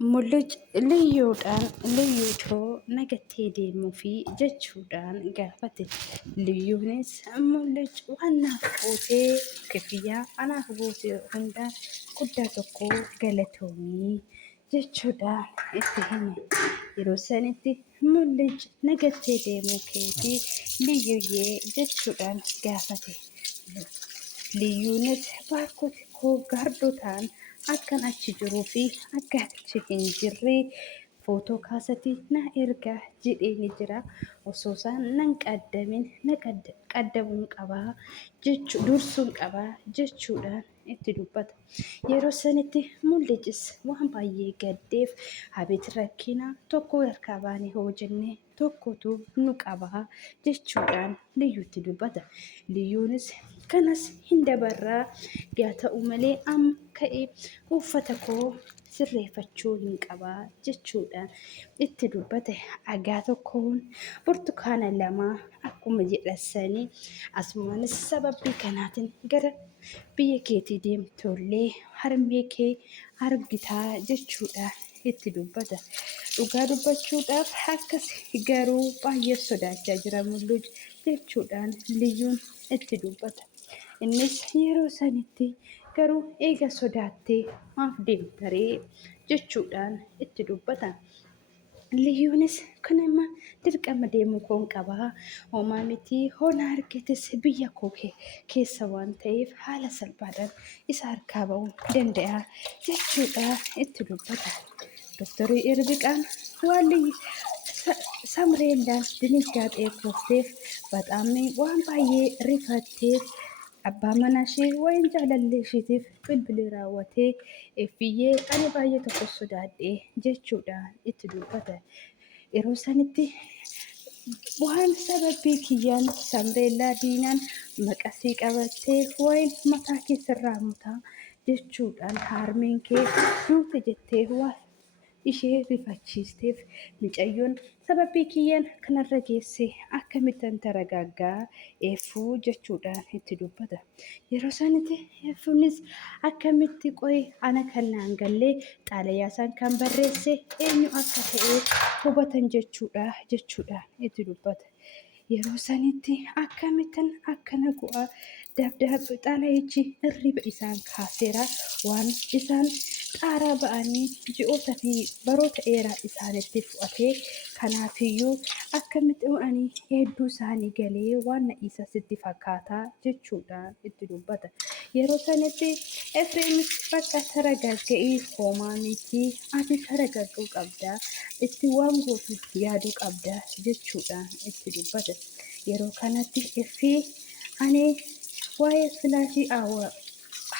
Mul'uc Liyyuudhaan Liyyuutoo nagattee deemuufi jechuudhaan gaafate. Liyyuunis mul'uc waan naaf gootee kafiyyaa anaaf goote hunda guddaa tokko galatoomii jechuudhaan itti hime. Yeroo sanitti mul'uc nagattee deemuu keetii liyyuyyee jechuudhaan gaafate. Liyyuunis baarkoti koo gaardotaan akkan achi jiruu fi akka achi hin jirre footoo kaasatii na ergaa jedhee ni jira. Osoo isaan nan qaddamin na qaddamuun qabaa dursuun qabaa jechuudhaan itti dubbata. Yeroo sanitti mul'icis waan baay'ee gaddeef habet rakkina tokko harkaa baane hoo jennee tokkotu nu qabaa jechuudhaan liyyuutti dubbata. Liyyuunis kanas hin dabarraa yaa ta'u malee amma ka'ee uffata koo sirreeffachuu hin qabaa jechuudhaan itti dubbate. Dhagaa tokkoon burtukaana lama akkuma jedhasanii asumanis sababii kanaatiin gara biyya keetii deemtollee harmee kee argitaa jechuudhaan itti dubbata. Dhugaa dubbachuudhaaf akkas garuu baay'ee sodaachaa jira mul'uc jechuudhaan liyyuun itti dubbata. Innis yeroo sanitti garuu eega sodaattee maaf deemtaree jechuudhaan itti dubbata. Liyyuunis kanama dirqama deemuu koon qabaa homaa miti hoona argates biyya koo keessa waan ta'eef haala salphaadhaan isa harkaa ba'uu danda'a jechuudhaan itti dubbata. Doktarii Irbiqaan waan samreendaan diniggaatee koofteef baxaamni waan baay'ee rifatteef abbaa manashee wayin jaalallee isheetiif bilbilee raawwatee effiyyee ani baay'ee tokko sodaadhee jechuudhaan itti dubbata. Yeroo sanitti waan sababii kiyyaan samreellaa diinaan maqasii qabattee wayin mataa keessarraa mutaa jechuudhaan harmeen kee duute jettee waan ishee rifachiisteef mucayyoon sababii kiyyaan kanarra geesse akkamittan taragaaggaa eeffuu jechuudhaan itti dubbata. Yeroo sanitti eeffuunis akkamitti qo'ee ana kanaan gallee xaalayaasaan kan barreesse eenyu akka ta'e hubatan jechuudhaan itti dubbata. Yeroo sanitti akkamittan akkana go'a dabdaabbii xaalayichi irriba isaan kaaseera waan isaan xaaraa ba'anii ji'oota fi baroota dheeraa isaanitti fudhatee kanaafiyyuu akkamitti ani hedduu isaanii galee waan isa sitti fakkaataa jechuudhaan itti dubbata. Yeroo sanatti Efreemis bakka taragagga'ii homaa miti ati taragagguu qabdaa itti waan gootu yaaduu qabdaa jechuudhaan itti dubbata. Yeroo kanatti effii ani waa'ee filaashii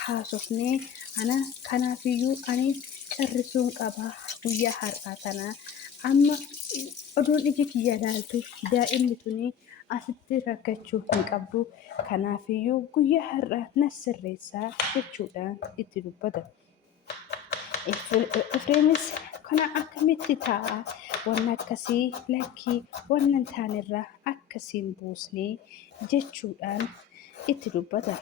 haasofnee ana kanaafiyyuu ani carrisuun qabaa guyyaa har'aa tanaa amma oduun iji kiyya ilaaltu daa'imni tuni asitti rakkachuu hin qabdu kanaafiyyuu guyyaa har'aa na sirreessaa jechuudhaan itti dubbata. Efreemis kana akkamitti ta'a waan akkasii lakkii waan taanerraa akkasiin buusnee jechuudhaan itti dubbata.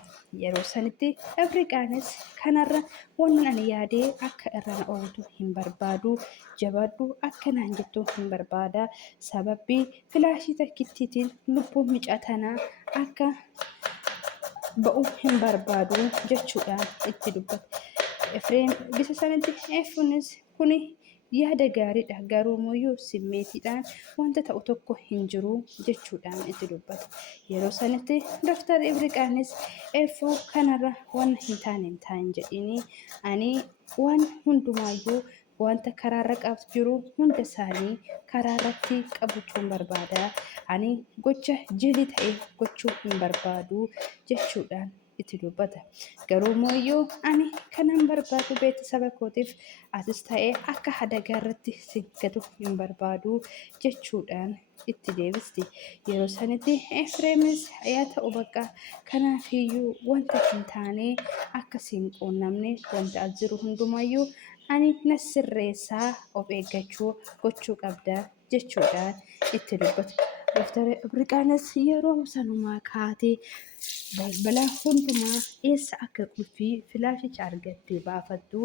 Yeroo sanitti Afrikaanis kanarra waan ani yaadee akka irra na ooltu hin barbaadu jabadhu akka naan jettu hin barbaada sababii filaashii takkittiin lubbuun micatanaa akka ba'u hin barbaadu jechuudhaan itti dubbata. Efreem bisa sanatti eeffuunis kuni yaada gaariidha garuu mooyyuu simmeetiidhaan wanta ta'u tokko hin jiru jechuudhaan itti dubbata. Yeroo sanatti Dr. Ibriqaanis eeffuu kanarra waan hin taane jedhini ani waan hundumaayyuu wanta karaarra qabdu jiru hunda isaanii karaarratti qabuchuun barbaada. Ani gocha jilii ta'e gochuu hin barbaadu jechuudhaan itti dubbata. Garuu mooyyuu ani kanan barbaadu beeksisa kootiif asis ta'ee akka hadagaa irratti siggatu hin barbaadu jechuudhaan itti deebisti. Yeroo sanitti Efreemis yaa ta'u bakka kanaafiyyuu wanta hin taane akkasiin quunnamne wanta as jiru hundumayyuu ani na sirreessaa of eeggachuu gochuu qabda jechuudhaan itti dubbata. Doftara Ibriqaanis yeroo sanumaa kaatee balbala hundumaa eessa akka qulfii filaashicha argattee baafattu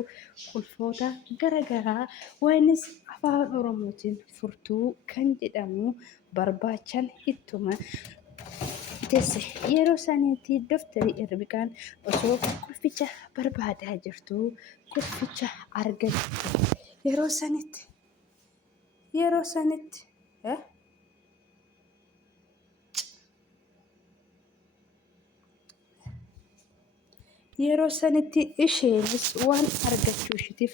qulfoota garagaraa waynis afaan Oromootiin furtuu kan jedhamu barbaachan ittuma teesse. Yeroo sanitti Doftari Ibriqaan osoo qulficha barbaadaa jirtu qulficha argatti. Yeroo sanitti yeroo sanitti isheenis waan argachuu isheetiif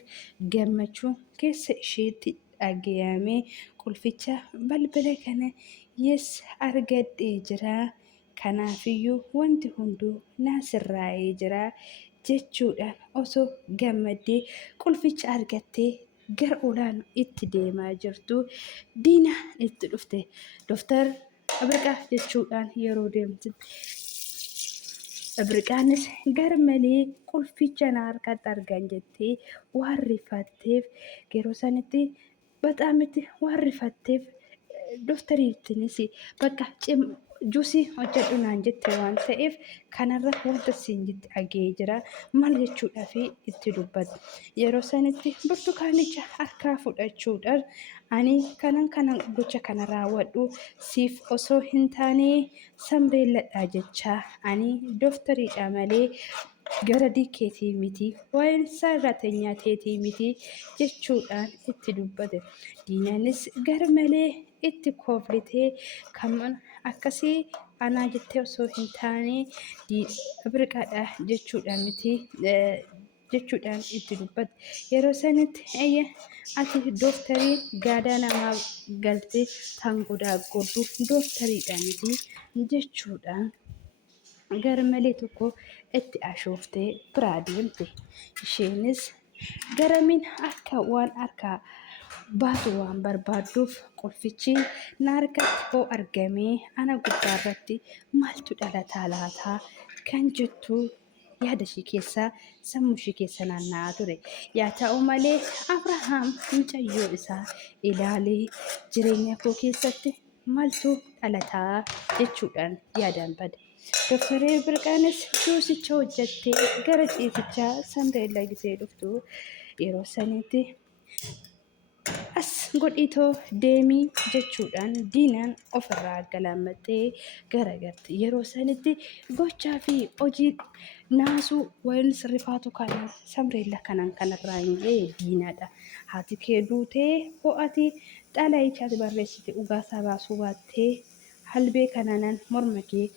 gammachuu keessa isheetti dhagayame qulficha balbala kana yes argadhee jira kanaafiyyuu wanti hunduu naasirraa'ee jira jechuudhaan osoo gammaddee qulficha argattee gara olaanu itti deemaa jirtu diina itti dhufte. Doftar Ibriqaa jechuudhaan yeroo deemtu Ibriqaanis garmalee qulficha na harkatti argan jettee waan rifatteef yeroo sanitti baxaamitti waan rifatteef doftariittinis bakka juusii hojjedhu naan jette waan ta'eef kanarra wanta siin jetti dhaga'ee jira maal jechuudhaaf itti dubbate. Yeroo sanitti burtukaanicha harkaa fudhachuudhaan ani kanan gocha kana raawwadhu siif osoo hin taane samreelladhaa jechaa ani doftariidha malee gara dikeetii miti waan sarrateenyaa teetii miti jechuudhaan itti dubbate. Diinaanis garmalee itti kooflitee kan akkasii anaa jettee osoo hin taane Ibriqaadha jechuudhaan miti jechuudhaan itti dubbate. Yeroo sanitti ati doftarii gaadaa namaa galtee tan godaaggordu doftariidha miti jechuudhaan garmalee tokko itti ashooftee biraa deemte. Isheenis garamiin akka waan harkaa baatu waan barbaadduuf qulfichi na harkatti hoo argamee ana gubbaarratti maaltu dhalataa laataa kan jettu yaada ishee keessaa sammuu ishee keessa naanna'aa ture. Yaa ta'u malee Abrahaam mucayyoo isaa ilaalee jireenya koo keessatti maaltu dhalataa jechuudhaan yaadaan bade. Doftari Ibriqaanis juusicha hojjettee gara ciisichaa Samreellaa gisee dhuftu yeroo sanitti as godhitoo deemii jechuudhaan diinaan ofirraa galaamattee garagarte. Yeroo sanitti gochaa fi hojii naasuu waan rifaatu kana Samreellaa kanarraa hin ga'e diinaadha. Haati kee duutee ho'ati dhalaa ichaati barreessite dhugaasaa baasuu baattee halbee kanaanan morma kee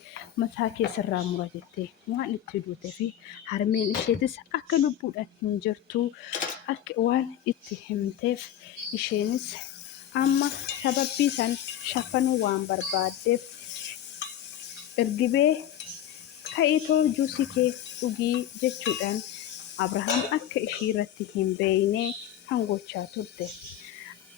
mataa kee sirraa mura jettee waan itti duutee fi harmeen isheetis akka lubbuudhaan hin jirtu akka waan itti himteef isheenis amma sababii san shafanuu waan barbaaddeef ergibee ka'itoo juusii kee dhugii jechuudhaan Abrahaam akka ishii irratti hin beeyne kan gochaa turte.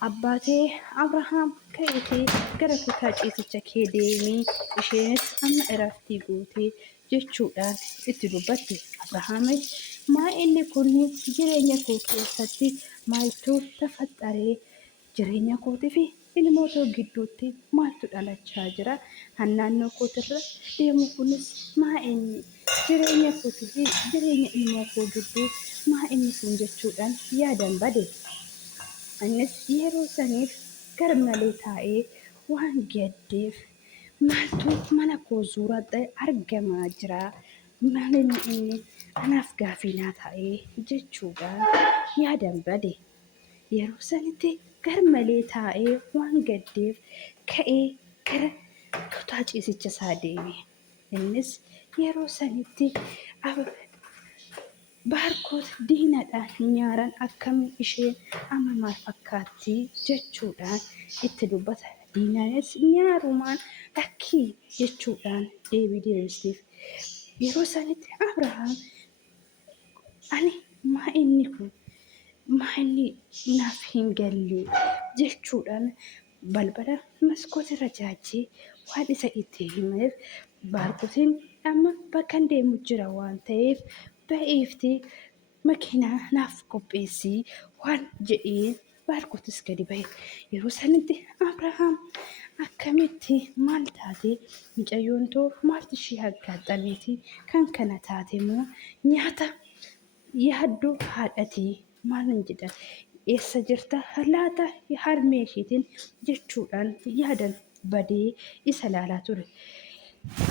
Abbaatee Abrahaam ka'itee gara kutaa ciisicha kee deemii isheenis amma iraftii guutee jechuudhaan itti dubbatte. Abrahaamis maa inni kun jireenya koo keessatti maaltu tafaxxaree jireenya kootii fi ilmoota gidduutti maaltu dhalachaa jira naannoo kootirra deemu kunis maa inni jireenya kootii fi jireenya ilmoo koo gidduu maa inni kun jechuudhaan yaadaan bade. Innis yeroo saniif garmalee taa'ee waan gaddeef maaltu mana koo zuuratti argamaa jira maalinni inni anaaf gaafiinaa taa'ee jechuudhaan yaadaan bade. Yeroo sanitti garmalee taa'ee waan gaddeef ka'ee gara kutaa ciisicha isaa deeme. Innis yeroo sanitti baarkoot diinadhaan nyaaran akkam isheen amma maal fakkaatti jechuudhaan itti dubbata. Diinaanis nyaarumaan dhakkii jechuudhaan deebii deebisteef. Yeroo sanitti Abrahaam ani maa inni kun maa inni naaf hin galle jechuudhaan balbala maskootirra jaajee waan isa itti himeef baarkotiin amma bakka deemu jira waan ta'eef ba'iifti makiinaa naaf qopheessii waan jedheen baarkotis gadi ba'e. Yeroo sanitti Abrahaam akkamitti maal taate mucayyoon too maaltu ishee haggaaxameeti kan kana taate moo nyaata yaaddoo haadhatii maal hin jedhan eessa jirta laata harmee isheetiin jechuudhaan yaadan badee isa laalaa ture.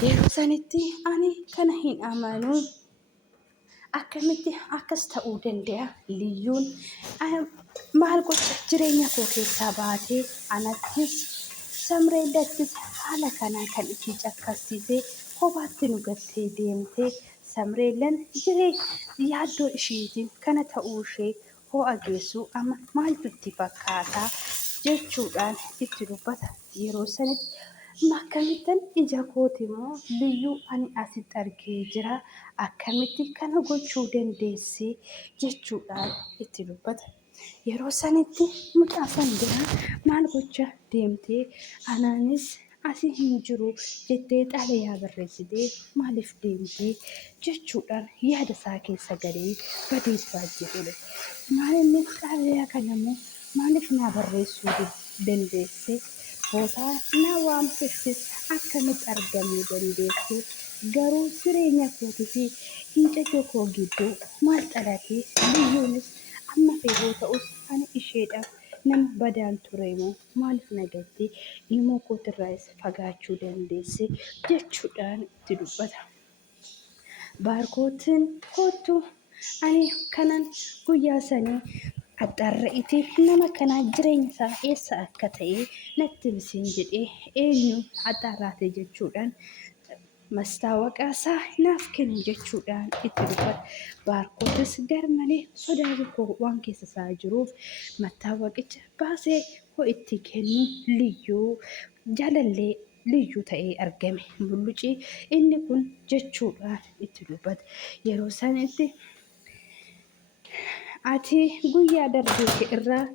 Yeroo sanitti ani kana hin amanu akkamitti akkas ta'uu danda'a liyyuun maal gocha jireenya koo keessaa baatee anattis samreeddattis haala kanaa kan itti cakkabsiisee kophaatti nu gattee deemtee samreellan yaaddoo isheetiin kana ta'uu ishee hoo ageessu amma maaltu itti fakkaataa jechuudhaan itti dubbata. Yeroo sanitti akkamittan ija kooti moo liyyuu ani asitti argee jira akkamitti kana gochuu dandeessee jechuudhaan itti dubbata. Yeroo sanitti mucaa san bira maal gocha deemtee anaanis asii hin jiru jettee xalayaa barreessitee maaliif deemtee jechuudhaan yaada isaa keessa galee badeessaa jedhudha. Maalinni xalayaa kanamoo maaliif naa barreessuu dandeesse? Bootaa na waamtessis akkamitti argamuu dandeesse? Garuu jireenya kootii fi mucayyoo koo gidduu maal dhalatee liyyuunis amma fe'oo ta'us ani isheedhaaf nama badaan ture moo maaliif nagattee ilmoo kootirraas fagaachuu dandeesse jechuudhaan itti dubbata. Baarkootiin kootu ani kanan guyyaa sanii axxarra'iti nama kanaa jireenya isaa eessa akka ta'e natti himsiin jedhee eenyu axxarraate jechuudhaan mastaawaqaa isaa naaf kennu jechuudhaan itti dubbata. Baarkootis garmalee sodaa tokko waan keessa isaa jiruuf mattaawaqicha baasee hoo itti kennu liyyuu jaalallee liyyuu ta'ee argame mullucii inni kun jechuudhaan itti dubbata. Yeroo sanitti ati guyyaa darbee irraa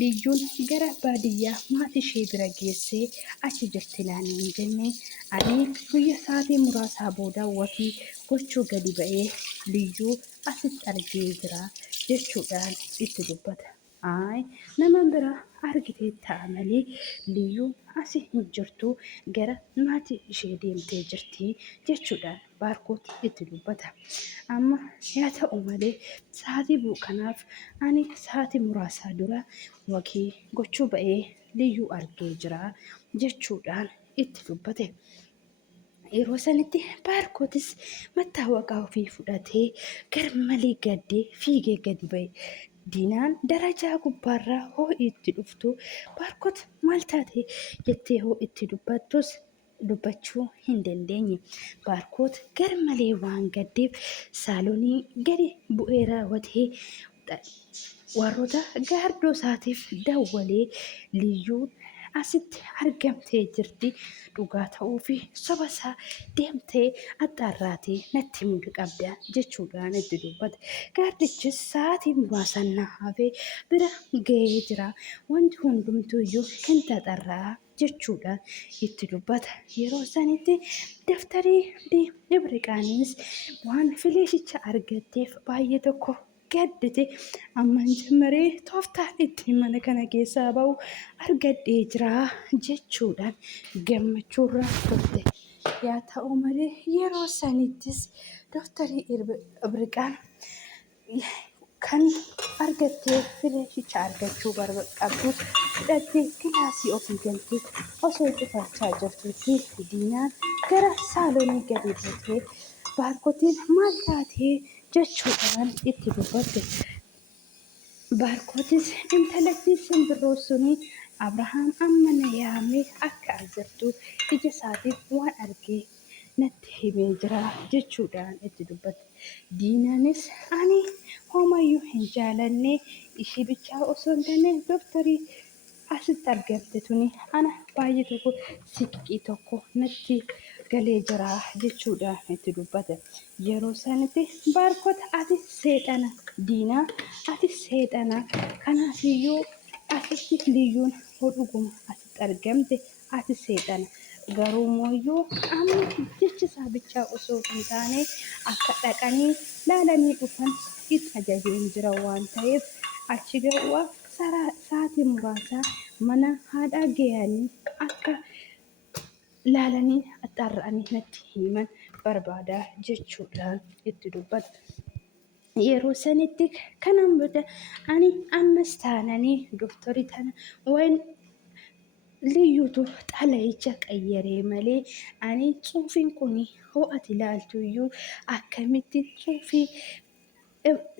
liyyuun gara baadiyyaa maatii ishee bira geessee achi jirti naannoo jennee ani guyyaa sa'aatii muraasaa booda watii gochuu gadi ba'ee liyyuu asitti argee jira jechuudhaan itti dubbata. Nama bira argitee ta'a malee liyyuu asii hin jirtu gara maatii ishee deemtee jirti jechuudhaan baarkooti itti dubbata. Amma yaa ta'u malee sa'aatii kanaaf ani sa'aatii muraasaa dura wakii gochuu ba'ee liyyuu argee jira jechuudhaan itti dubbate. Yeroo sanitti baarkootis mattaawaqaa ofii fudhatee garmalee gaddee fiigee gadi ba'e. Diinaan darajaa gubbaarraa hoo itti dhuftu baarkoot maal taate jettee hoo itti dubbattus dubbachuu hin dandeenye. Baarkoot garmalee waan gaddeef saaloonii gadi bu'ee raawwatee warroota gaardoo isaatiif dawwalee liyyuun asitti argamtee jirti dhugaa ta'uu fi soba isaa deemtee axxarraatee natti himuu qabda jechuudhaan itti dubbata. Gaardichis sa'aatii muraasan hafee bira ga'ee jira wanti hundumtuu iyyuu hin xaxarraa jechuudhaan itti dubbata. Yeroo sanitti daftarii Ibriqaanis waan fileeshicha argatteef baay'ee tokko gaddite amman jammaree tooftaan itti mana kana keessaa ba'u argadhee jira jechuudhaan gammachuurra turte. Yaa ta'u malee yeroo sanittis daftarii Ibriqaan kan argattee fileeshicha argachuu qabdu fudhattee kilaasii ofii galtee osoo cufachaa jirtutti diinaan gara saaloonii gadi buutee baarkootiin maal taatee jechuudhaan itti dubbatte. Baarkootis intalatti simbirroo suni Abrahaam amma na yaamee akka jirtu ija isaatiif waan argee natti himee jira jechuudhaan itti dubbatte. Diinaanis ani homayyuu hin jaalanne ishii bichaa osoo hin taane daftarii asitti argamte tuni ana baay'ee tokko siqii tokko natti galee jira jechuudhaan itti dubbate. Yeroo sanitti baarkoota ati seexana diinaa ati seexana kanaafiyyuu asitti liyyuun hodhuguma asitti argamte ati seexana garuu mooyyuu amma jechisaa bichaa osoo hin taane akka dhaqanii laalanii dhufan itti ajajeen jira waan ta'eef achi ga'uuf sa'aatii muraasa mana haadhaa ga'anii akka laalanii axxaarra'anii natti himan barbaada jechuudhaan itti dubbata. Yeroo sanitti kanan booda ani ammas taananii dooktarii tana wayin liyyuutu xalayicha qayyaree malee ani xuufiin kun ho'ati ilaaltu iyyuu akkamitti xuufii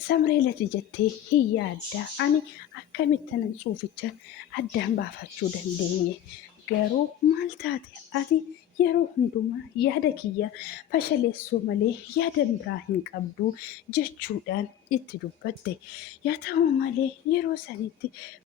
samreelati jettee hin yaadda. Ani akkamittan xuuficha addaan baafachuu dandeenye garuu maal taate ati yeroo hundumaa yaada kiyya fashaleessuu malee yaada biraa hin qabdu jechuudhaan itti dubbatte. Yaa ta'u malee yeroo sanitti